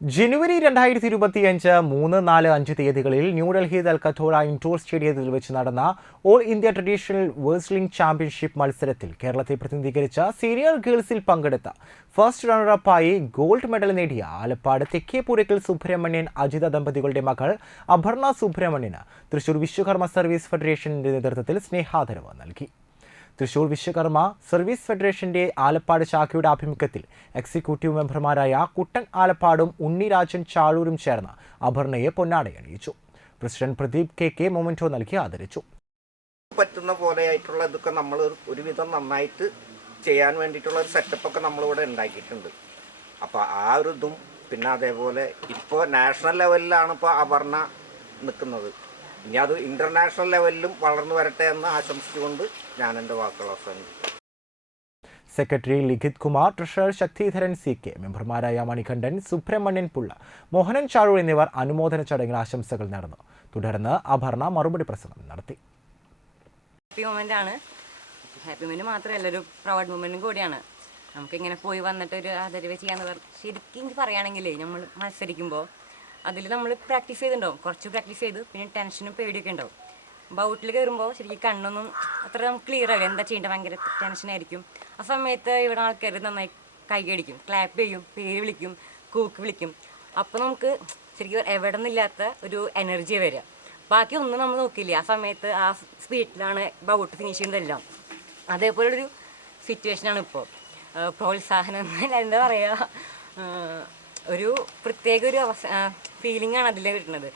ജനുവരി രണ്ടായിരത്തി ഇരുപത്തി അഞ്ച് മൂന്ന് നാല് അഞ്ച് തീയതികളിൽ ന്യൂഡൽഹി ദൽക്കത്തോറ ഇൻഡോർ സ്റ്റേഡിയത്തിൽ വെച്ച് നടന്ന all India traditional wrestling championship മത്സരത്തിൽ കേരളത്തെ പ്രതിനിധീകരിച്ച സീനിയർ ഗേൾസിൽ പങ്കെടുത്ത ഫസ്റ്റ് റണ്ണറപ്പായി ഗോൾഡ് മെഡൽ നേടിയ ആലപ്പാട് തെക്കേപ്പുരയ്ക്കൽ സുബ്രഹ്മണ്യൻ അജിത ദമ്പതികളുടെ മകൾ അപർണ സുബ്രഹ്മണ്യന് തൃശൂർ വിശ്വകർമ്മ സർവീസ് ഫെഡറേഷന്റെ നേതൃത്വത്തിൽ സ്നേഹാദരവ് നൽകി. തൃശൂർ വിശ്വകർമ്മ സർവീസ് ഫെഡറേഷന്റെ ആലപ്പാട് ശാഖയുടെ ആഭിമുഖ്യത്തിൽ എക്സിക്യൂട്ടീവ് മെമ്പർമാരായ കുട്ടൻ ആലപ്പാടും ഉണ്ണിരാജൻ ചാളൂരും ചേർന്ന് അപർണയെ പൊന്നാടയണിയിച്ചു president Pradeep K K memento നൽകി ആദരിച്ചു. പറ്റുന്ന പോലെയായിട്ടുള്ള ഇതൊക്കെ നമ്മൾ ഒരുവിധം നന്നായിട്ട് ചെയ്യാൻ വേണ്ടിയിട്ടുള്ള ഒരു സെറ്റപ്പൊക്കെ നമ്മളിവിടെ ഉണ്ടാക്കിയിട്ടുണ്ട്. അപ്പോൾ ആ ഒരു ഇതും പിന്നെ അതേപോലെ ഇപ്പോൾ നാഷണൽ ലെവലിലാണ് ഇപ്പോൾ അപർണ നിൽക്കുന്നത് ഇനി അത് ഇന്റർനാഷണൽ ലെവലിലും വളർന്നു വരട്ടെ എന്ന് ആശംസിച്ചുകൊണ്ട് ഞാൻ എന്റെ വാക്കുകൾ അവസാനിപ്പിക്കും secretary Likhith Kumar treasurer Sakthidharan C K മെമ്പർമാരായ മണികണ്ഠൻ സുബ്രഹ്മണ്യൻ പുള്ള മോഹനൻ ചാഴു എന്നിവർ അനുമോദന ചടങ്ങിൽ ആശംസകൾ നടന്നു തുടർന്ന് അപർണ മറുപടി പ്രസംഗം നടത്തി. ഹാപ്പി മൊമെന്റ് ആണ്. ഹാപ്പി മൊമെന്റ് മാത്രമല്ല ഒരു പ്രൗഡ് മൊമെന്റും കൂടിയാണ്. നമുക്കിങ്ങനെ പോയി വന്നിട്ട് ഒരു ആദരവ് ചെയ്യാന്ന് പറഞ്ഞ ശരിക്കും പറയുകയാണെങ്കിലേ നമ്മൾ മത്സരിക്കുമ്പോൾ അതിൽ നമ്മൾ പ്രാക്ടീസ് ചെയ്തിട്ടുണ്ടാവും. കുറച്ച് പ്രാക്ടീസ് ചെയ്ത് പിന്നെ ടെൻഷനും പേടിയൊക്കെ ഉണ്ടാവും. ബൗട്ടിൽ കയറുമ്പോൾ ശരിക്കും കണ്ണൊന്നും അത്ര നമുക്ക് ക്ലിയർ ആവില്ല. എന്താ ചെയ്യേണ്ടത്? ഭയങ്കര ടെൻഷനായിരിക്കും ആ സമയത്ത് ഇവിടെ ആൾക്കാർ നന്നായി കൈകടിക്കും ക്ലാപ്പ് ചെയ്യും പേര് വിളിക്കും കൂക്ക് വിളിക്കും. അപ്പോൾ നമുക്ക് ശരിക്കും എവിടെ നിന്നില്ലാത്ത ഒരു എനർജി വരിക. ബാക്കി ഒന്നും നമ്മൾ നോക്കില്ല ആ സമയത്ത് ആ സ്പീഡിലാണ് ബൗട്ട് ഫിനിഷ് ചെയ്യുന്നതെല്ലാം. അതേപോലൊരു സിറ്റുവേഷനാണ് ഇപ്പോൾ പ്രോത്സാഹനം എന്താ പറയുക ഒരു പ്രത്യേക ഒരു അവസ ഫീലിംഗ് ആണ് അതിൽ കിട്ടുന്നത്